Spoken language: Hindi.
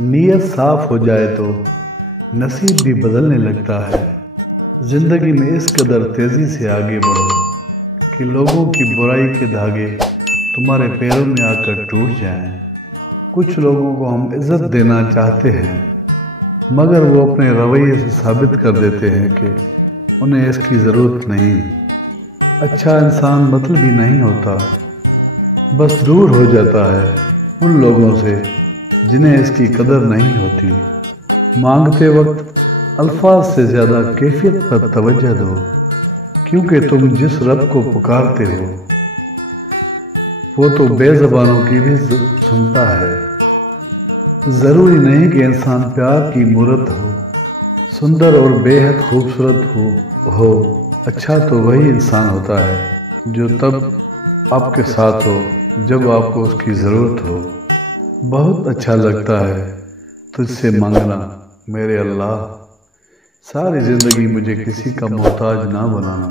नीयत साफ हो जाए तो नसीब भी बदलने लगता है। जिंदगी में इस कदर तेजी से आगे बढ़ो कि लोगों की बुराई के धागे तुम्हारे पैरों में आकर टूट जाएं। कुछ लोगों को हम इज्जत देना चाहते हैं, मगर वो अपने रवैये से साबित कर देते हैं कि उन्हें इसकी ज़रूरत नहीं। अच्छा इंसान मतलबी नहीं होता, बस दूर हो जाता है उन लोगों से जिन्हें इसकी कदर नहीं होती। मांगते वक्त अल्फाज से ज़्यादा कैफियत पर तवज्जो दो, क्योंकि तुम जिस रब को पुकारते हो वो तो बेज़बानों की भी सुनता है। ज़रूरी नहीं कि इंसान प्यार की मूरत हो, सुंदर और बेहद खूबसूरत हो। अच्छा तो वही इंसान होता है जो तब आपके साथ हो जब आपको उसकी ज़रूरत हो। बहुत अच्छा लगता है तुझसे मांगना मेरे अल्लाह, सारी ज़िंदगी मुझे किसी का मोहताज ना बनाना।